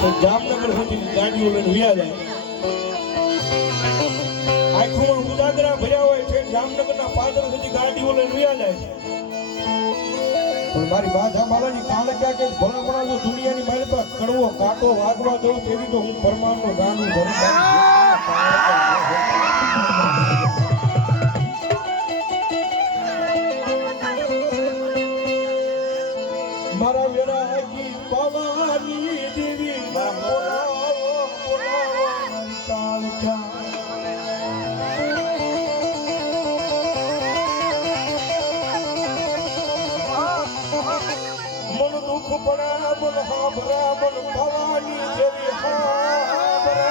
તો જામનગર સુધી ગાડીઓ લઈને વ્યા જાય આંખોમાં ઉજાગરા ભર્યા હોય છે જામનગરના પાદર સુધી ગાડીઓ લઈને વ્યા જાય પણ મારી બાધા માલાની કાળ ક્યાં કે ભલામણા જો દુનિયાની મારી પર કડવો કાંટો વાગવા દઉં તેવી તો હું પરમાણનો ગાનું ભરું મારા વેરાગી પવાની દેવી બોલાવો બોલાવો કાળ મન દુઃખ પડા મન હાભરા મન ભવાની દેવી હાભરે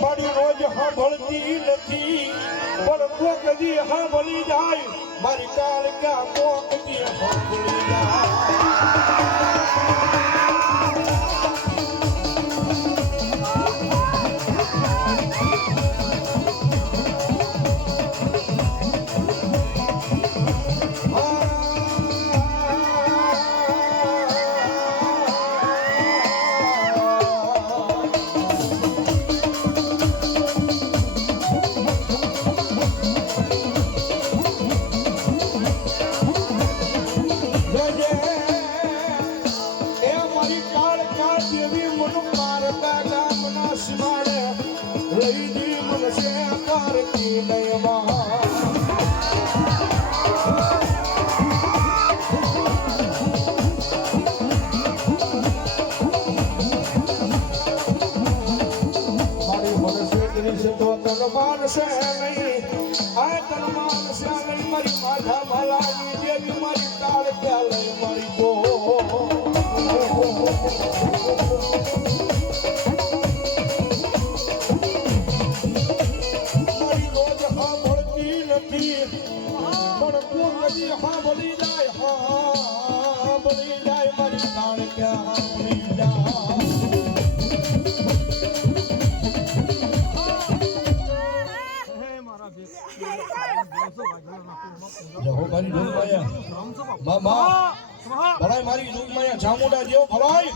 મારી રોજ સાંભળતી નથી પણ કોક દી સાંભળી જાય મારી કાળકા કોક દી સાંભળી જાય મારી માધા માલાની દેવી મારી કાળ ક્યાં લઈ મારી બો મારી રોજ સાંભળતી નથી પણ તું કદી સાંભળી જાય સાંભળી જાય મારી કાળ ક્યાં સાંભળી જાય મારી મારી ચામુંડા જેવો ભલાઈ